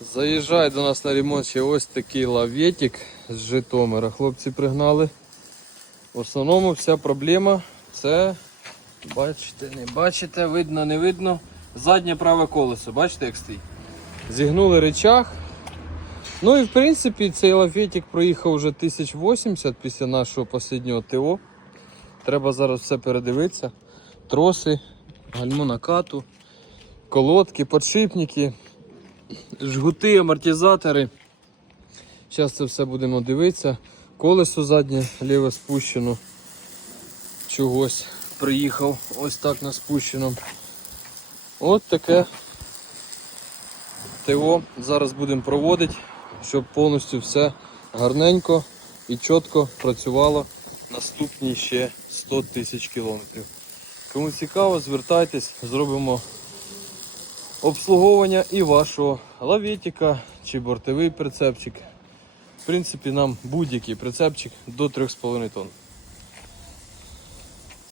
Заїжджає до нас на ремонт ще ось такий лаветик з Житомира. Хлопці пригнали. В основному вся проблема це, бачите, не бачите, видно, не видно. Заднє праве колесо, бачите, як стоїть? Зігнули речах. Ну і в принципі цей лаветик проїхав вже 1080 після нашого останнього ТО. Треба зараз все передивитися. Троси, гальмо накату, колодки, подшипники, жгути, амортизатори. Зараз це все будемо дивитися. Колесо заднє ліве спущено. Чогось приїхав ось так на спущеному. От таке ТО зараз будемо проводити, щоб повністю все гарненько і чітко працювало наступні ще 100 тисяч кілометрів. Кому цікаво, звертайтесь, зробимо обслуговування і вашого лавітика чи бортовий прицепчик. В принципі, нам будь-який прицепчик до 3,5 тонн.